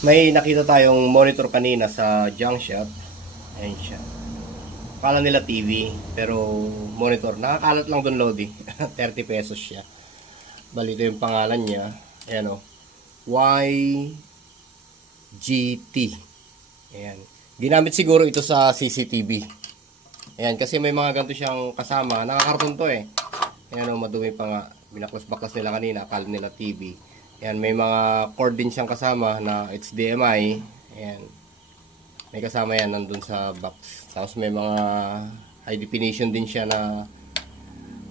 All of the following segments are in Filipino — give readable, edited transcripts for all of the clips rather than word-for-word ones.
May nakita tayong monitor kanina sa junk shop. Ayan siya. Akala nila TV, pero monitor. Nakakalat lang doon, Lodi. 30 pesos siya. Bali, ito yung pangalan niya. Ayan o. YGT. Ayan. Ginamit siguro ito sa CCTV. Ayan, kasi may mga ganito siyang kasama. Nakakarton to eh. Ayan o, madumi pa nga. Binaklas-baklas nila kanina. Akala nila TV. Ayan, may mga cord din siyang kasama na HDMI. Ayan. May kasama yan nandun sa box. Tapos may mga high definition din siya na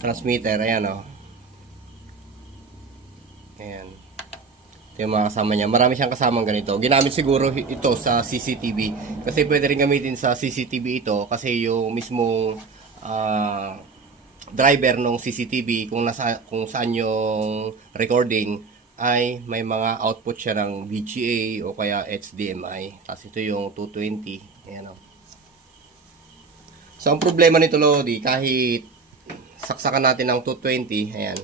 transmitter. Ayan o. Ayan. Ito yung mga kasama niya. Marami siyang kasamang ganito. Ginamit siguro ito sa CCTV. Kasi pwede rin gamitin sa CCTV ito. Kasi yung mismong driver ng CCTV kung saan yung recording ay may mga output siya ng VGA o kaya HDMI. Tapos ito yung 220. Ayan o. So, ang problema nito, Lodi, kahit saksakan natin ng 220, ayan.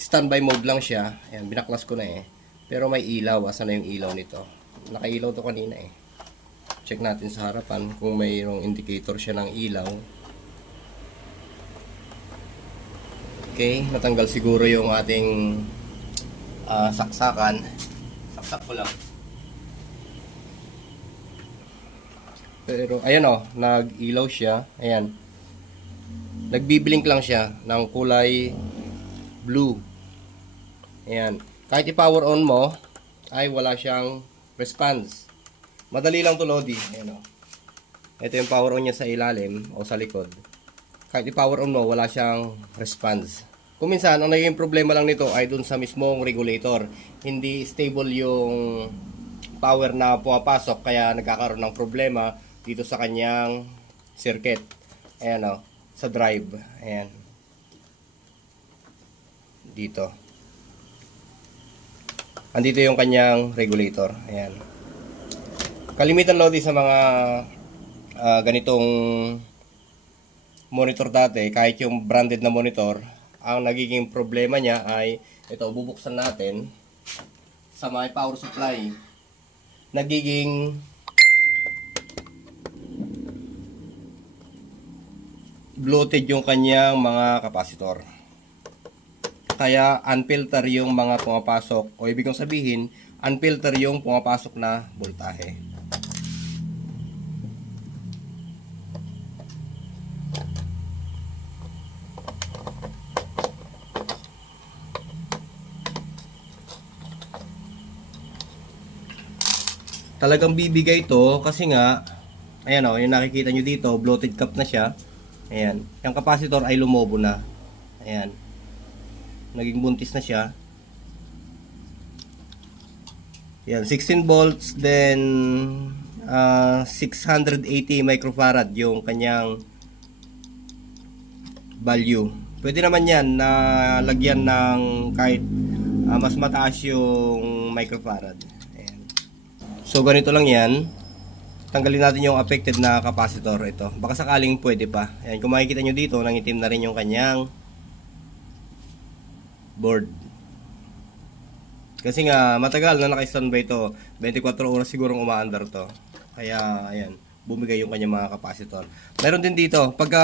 Standby mode lang siya. Ayan, binaklas ko na eh. Pero may ilaw. Asan na yung ilaw nito? Nakailaw to kanina eh. Check natin sa harapan kung mayroong indicator siya ng ilaw. Okay, natanggal siguro yung ating saksakan. Saksak ko lang. Pero ayan o, nag-ilaw siya. Ayan. Nagbiblink lang siya ng kulay blue. Ayan. Kahit i-power on mo, ay wala siyang response. Madali lang to, Lodi. Ayan o. Ito yung power on niya sa ilalim o sa likod. Kahit i-power on mo, wala siyang response. Kung minsan, ang naging problema lang nito ay dun sa mismong regulator. Hindi stable yung power na pumapasok, kaya nagkakaroon ng problema dito sa kanyang circuit. Ayan o, sa drive. Ayan. Dito. Andito yung kanyang regulator. Ayan. Kalimitan, Lodi, sa mga ganitong monitor dati, kahit yung branded na monitor, ang nagiging problema niya ay ito, bubuksan natin sa may power supply. Nagiging bloated yung kanyang mga kapasitor. Kaya unfilter yung mga pumapasok, o ibig kong sabihin, unfilter yung pumapasok na voltahe. Talagang bibigay to kasi nga, ayan o, yung nakikita nyo dito, bloated cap na siya. Ayan, yung capacitor ay lumobo na. Ayan, naging buntis na siya. Ayan, 16 volts, then 680 microfarad yung kanyang value. Pwede naman yan na lagyan ng kahit mas mataas yung microfarad. So ganito lang yan. Tanggalin natin yung affected na capacitor. Ito, baka sakaling pwede pa. Ayan, kung makikita nyo dito, nangitim na rin yung kanyang board. Kasi nga matagal na naka-standby to. 24 oras sigurong umaandar to. Kaya ayan, bumigay yung kanyang mga capacitor. Meron din dito, pagka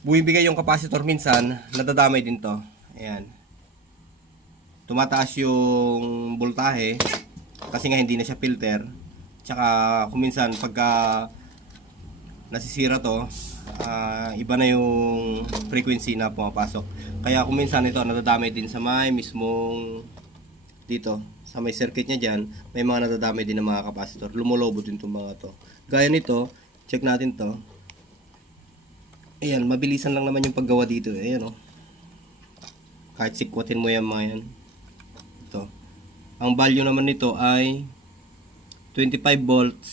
bumibigay yung capacitor minsan, nadadamay din to. Ayan, tumataas yung voltahe kasi nga hindi na siya filter. Tsaka kung minsan pagka nasisira to, iba na yung frequency na pumapasok. Kaya kung minsan ito nadadamay din sa may mismong dito, sa may circuit niya dyan, may mga nadadamay din ng mga capacitor. Lumulobo din itong mga to. Gaya nito, check natin to. Ayan, mabilisan lang naman yung paggawa dito. Ayan o. Kahit sikwatin mo yan mga yan. Ito. Ang value naman nito ay 25 volts,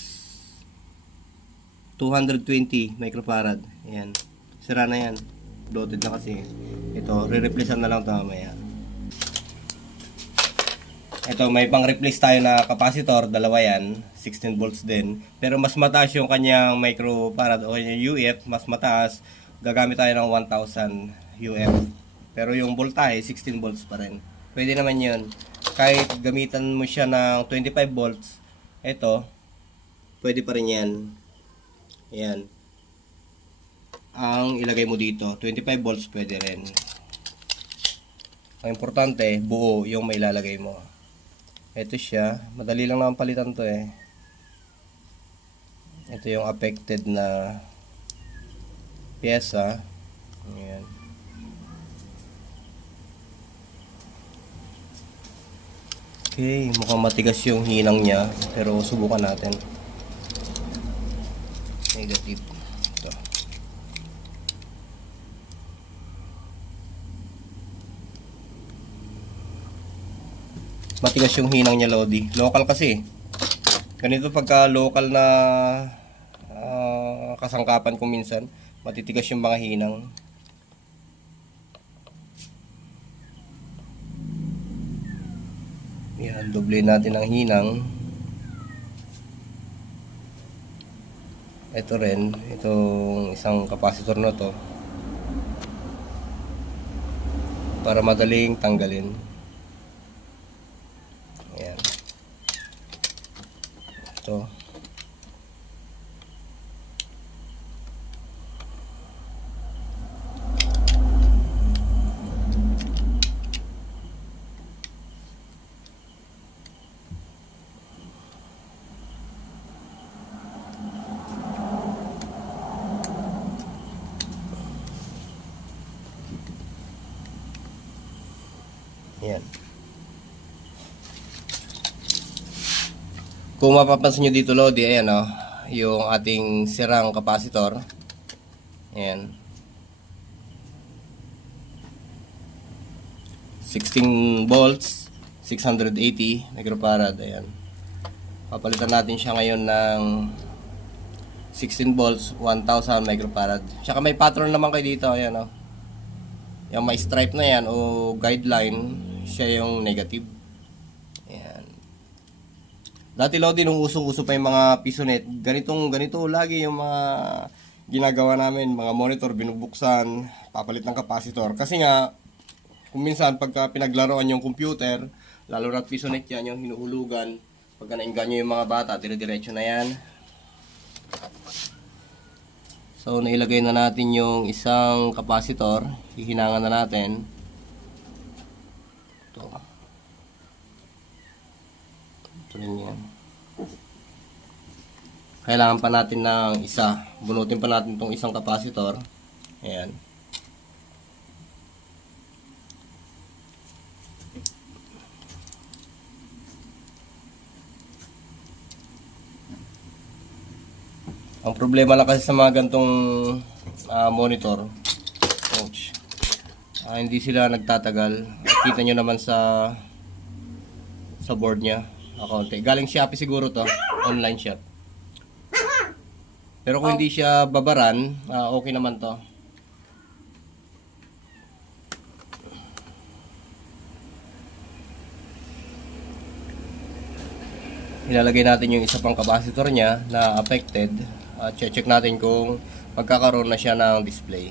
220 microfarad. Ayan. Sira na yan. Bloated na kasi. Ito, re-replacean na lang ito mamaya. Ito, may pang-replace tayo na capacitor. Dalawa yan. 16 volts din. Pero mas mataas yung kanyang microfarad o yung UF. Mas mataas. Gagamit tayo ng 1000 UF. Pero yung voltahe, 16 volts pa rin. Pwede naman yun. kahit gamitan mo siya ng 25 volts, ito, pwede pa rin yan. Ayan. Ang ilagay mo dito, 25 volts pwede rin. Ang importante, buo yung may ilalagay mo. Ito siya, madali lang naman palitan to eh. Ito yung affected na pyesa. Ayan. Okay, mukhang matigas yung hinang niya, pero subukan natin. Negative. Ito. Matigas yung hinang niya, Lodi. Local kasi. Ganito pagka local na kasangkapan ko minsan, matitigas yung mga hinang. Yan, doble natin ang hinang. Ito rin, itong isang capacitor na to, para madaling tanggalin. Ayan. Ito. Ayan. Kung mapapansin nyo dito, Lodi, ayan o, yung ating sirang capacitor. Ayan. 16 volts, 680 microfarad. Ayan. Papalitan natin siya ngayon ng 16 volts, 1000 microfarad. Tsaka may pattern naman kayo dito, ayan o. Yung may stripe na yan o guideline, siya yung negative. Ayan. Dati, Lodi, nung usong-uso pa yung mga pisonet, ganito lagi yung mga ginagawa namin, mga monitor, binubuksan, papalit ng capacitor. Kasi nga, kung minsan pagka pinaglaruan yung computer, lalo na pisonet yan, yung hinuhulugan, pagka nainganyo yung mga bata, dire-diretso na yan. So, nailagay na natin yung isang capacitor. Hihinangan na natin. Ito. Ito rin yan. Kailangan pa natin ng isa. Bunutin pa natin itong isang capacitor. Ayan. Ang problema lang kasi sa mga gantong monitor, ouch, hindi sila nagtatagal. Kita nyo naman sa board nya, kaunti. Galing Shopee siguro to, online shop. Pero kung hindi siya babaran, okay naman to. Ilalagay natin yung isa pang capacitor nya na affected. At check natin kung magkakaroon na siya ng display.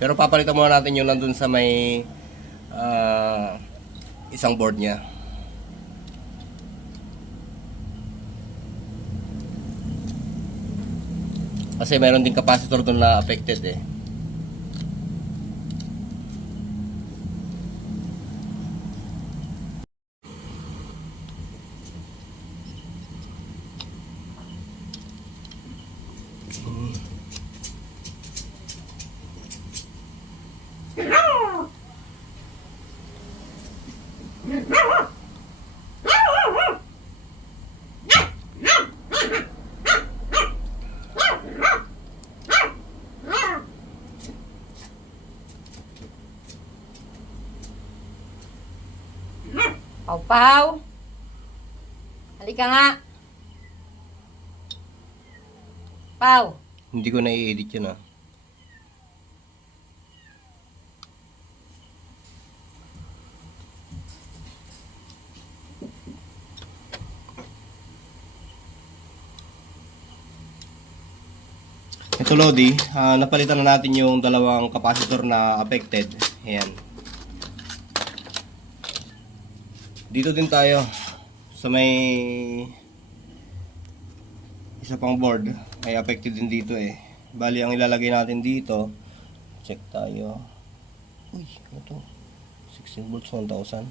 Pero papalitan muna natin yung nandun sa may isang board nya. Kasi meron din capacitor doon na affected eh. Pau-Pau. Halika nga. Pau. Hindi ko na i-edit yun ah. Ito, Lodi, napalitan na natin yung dalawang capacitor na affected. Ayan. Dito din tayo sa may isa pang board ay affected din dito eh. Bali ang ilalagay natin dito, check tayo. Uy, ano to? 16 volts 1000.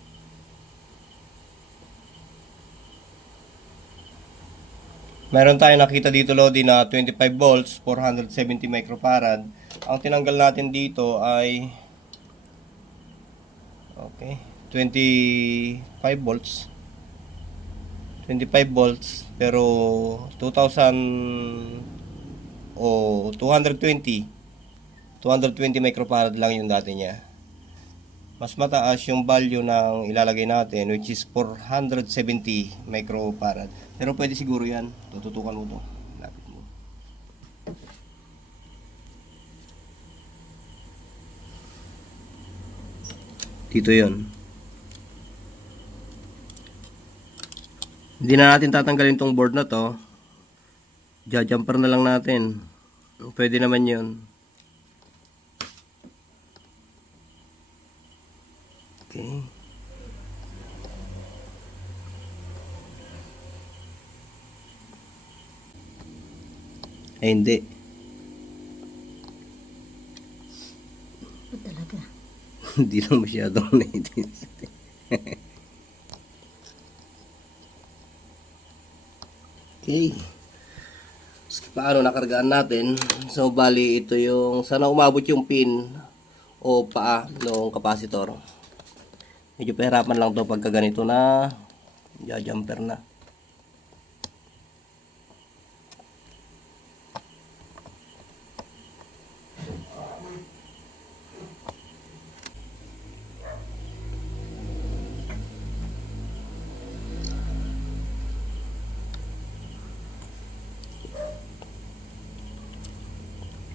Meron tayo nakita dito Lodi na 25 volts 470 microfarad. Ang tinanggal natin dito ay okay, 25 volts. 25 volts pero 2000 o 220 microfarad lang yung dati niya. Mas mataas yung value ng ilalagay natin which is 470 microfarad. Pero pwede siguro yan. Tututukan mo to. Lapit mo. Dito yon. Hindi na natin tatanggalin tong board na to. Jumper na lang natin. Pwede naman yun. Okay. Ay, hindi. Ito talaga. Hindi lang masyadong naitis. Okay. Paano nakargaan natin? So, bali ito yung sana umabot yung pin o paa ng capacitor. Medyo pahirapan lang to pagka ganito na jumper na.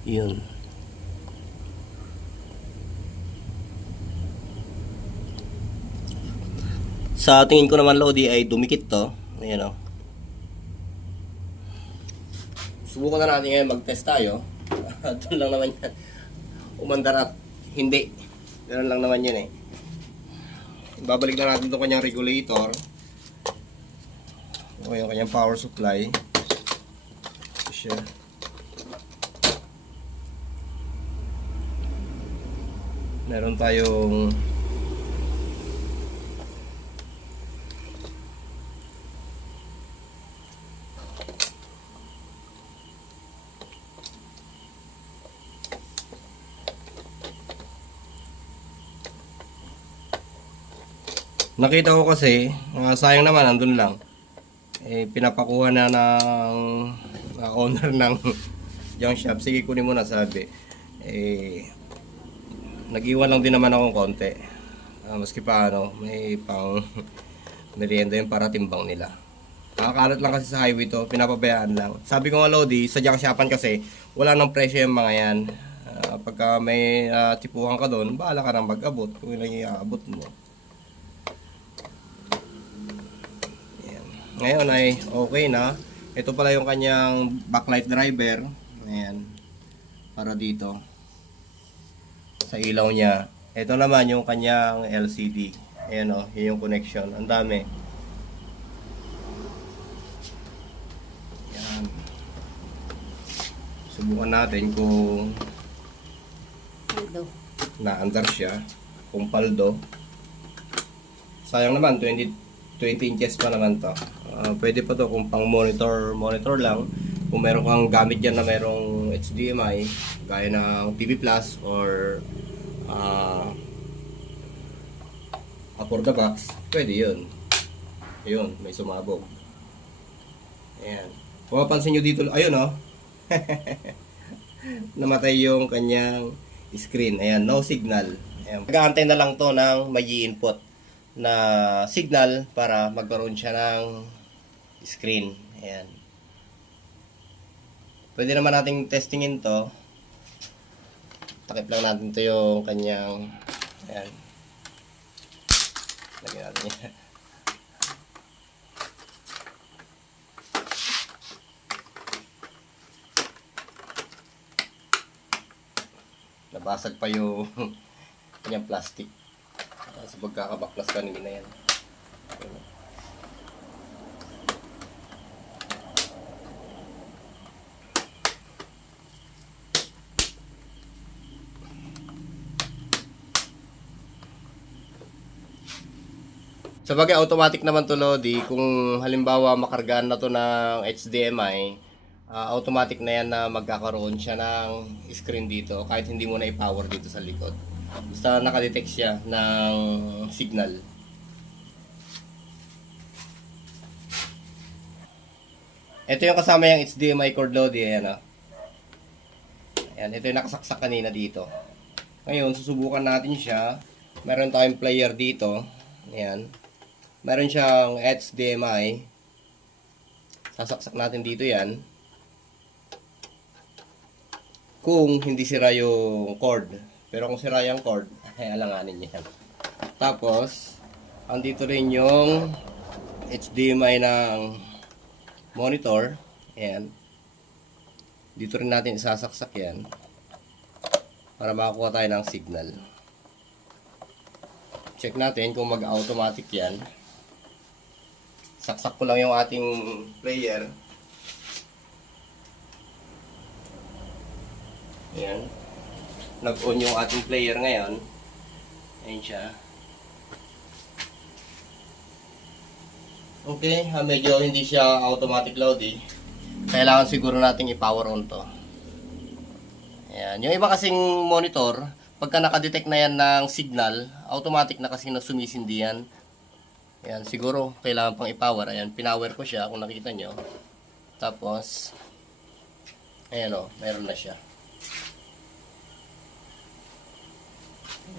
Yun. Sa tingin ko naman Lodi ay dumikit to. Ayan o. Subukan na natin ngayon mag-test tayo. Doon lang naman yan. Umandar at hindi. Ganun lang naman yun eh. Babalik na natin itong kanyang regulator. O yung kanyang power supply. Ito siya. Meron tayong nakita ko kasi, sayang naman, andun lang. Eh, pinapakuha na ng owner ng junk shop. Sige, kunin mo na sabi. Eh, nag-iwan lang din naman akong konti. Maski pa ano, may pang merienda yung para timbang nila. Nakakalat lang kasi sa highway to, pinapabayaan lang. Sabi ko nga Lodi, sa junk shopan kasi, wala nang presyo yung mga yan. Pagka may tipuhan ka doon, bahala ka nang mag-abot kung ilang i-aabot mo. Ngayon ay okay na. Ito pala yung kanyang backlight driver. Ayan. Para dito. Sa ilaw niya. Ito naman yung kanyang LCD. Ayan o. Yun yung connection. Ang dami. Ayan. Subukan natin kung Ito. naandar siya. Kung paldo. Sayang naman. 20 inches pa naman to. Pwede pa to kung pang monitor lang. Kung meron kang gamit dyan na merong HDMI gaya ng TV Plus or for the box, pwede yun. Ayun, may sumabog. Ayan. Kung mapansin nyo dito, ayun o. Namatay yung kanyang screen. Ayan, no signal. Ayan. Mag-aantay na lang to ng may input na signal para magkaroon siya ng screen. Ayan. Pwede naman nating testingin to. Takip lang natin to yung kanyang ayan. Lagyan natin yan. Nabasag pa yung kanyang plastic. Sa pagkakabaklas kanina yan. Sa bagay, automatic naman to, Lodi. Kung halimbawa makargaan na to ng HDMI, automatic na yan na magkakaroon siya ng screen dito kahit hindi mo na i-power dito sa likod. Basta nakadetect siya ng signal. Ito yung kasama yung HDMI cord, Lodi. Ayan, Ayan, ito yung nakasaksak kanina dito. Ngayon, susubukan natin siya. Meron tayong player dito. Ayan. Meron siyang HDMI. Sasaksak natin dito yan. Kung hindi sira yung cord. Pero kung sira yung cord, ay alanganin yan. Tapos, andito rin yung HDMI ng monitor. Ayan. Dito rin natin isasaksak yan. Para makakuha tayo ng signal. Check natin kung mag-automatic yan. Saksak ko lang yung ating player. Ayan. Nag-on yung ating player ngayon. Ayan siya. Okay, medyo hindi siya automatic load eh. Kailangan siguro nating i-power on to. Ayan. Yung iba kasing monitor, pagka nakadetect na yan ng signal, automatic na kasi na sumisindi yan. Ayan, siguro kailangan pang i-power. Ayan, pinower ko siya kung nakita nyo. Tapos, ayan meron na siya.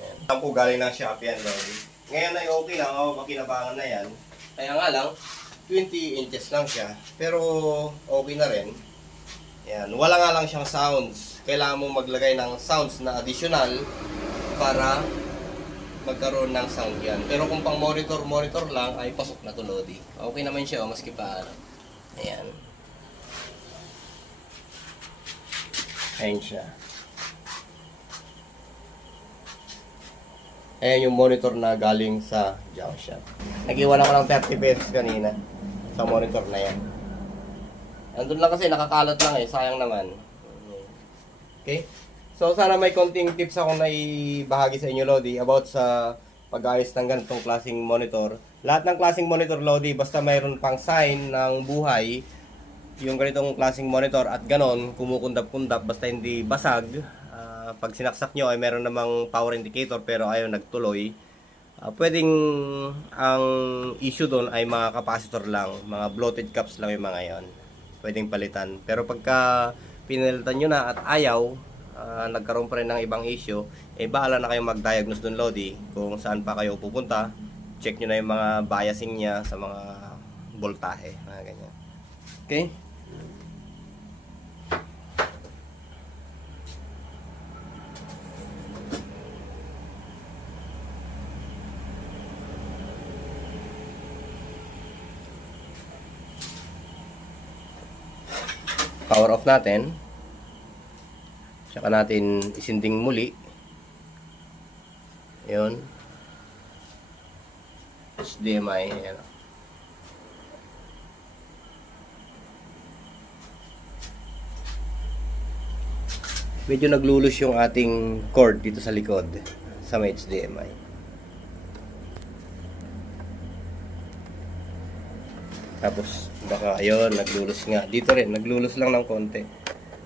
Ayan. Ako galing ng Shopee yan, Lodi. Ngayon ay okay lang, makinabangan na yan. Kaya nga lang, 20 inches lang siya. Pero okay na rin. Ayan, wala nga lang siyang sounds. Kailangan mo maglagay ng sounds na additional para magkaroon ng sound yan. Pero kung pang monitor lang, ay pasok na to, Lodi. Okay naman siya, maski pa Ayan. Ayan siya. Ayan yung monitor na galing sa junk shop. Nag-iwan ako ng 30 pesos kanina sa monitor na yan. Andun lang kasi, nakakalat lang sayang naman. Okay? So, sana may konting tips akong naibahagi sa inyo, Lodi, about sa pag-ayos ng ganitong klaseng monitor. Lahat ng klaseng monitor, Lodi, basta mayroon pang sign ng buhay, yung ganitong klaseng monitor at ganon, kumukundap-kundap, basta hindi basag. Pag sinaksak nyo ay meron namang power indicator pero ayaw nagtuloy. Pwedeng ang issue doon ay mga capacitor lang, mga bloated caps lang yung mga yon. Pwedeng palitan. Pero pagka pinalitan nyo na at ayaw, nagkaroon pa rin ng ibang issue, bahala na kayong mag-diagnose dun, Lodi, kung saan pa kayo pupunta. Check nyo na yung mga biasing niya sa mga voltahe, mga ganyan. Okay? Power off natin. Tsaka natin isinding muli. Yun. HDMI. Ayan. Medyo naglulus yung ating cord dito sa likod sa may HDMI. Tapos baka ayun, naglulus nga. Dito rin, naglulus lang ng konti.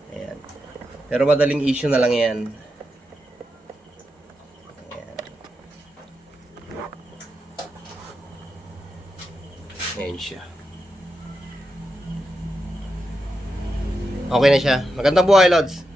Ayan. Pero madaling issue na lang yan. Ayan. Ayan siya. Okay na siya. Magandang buhay, Lods.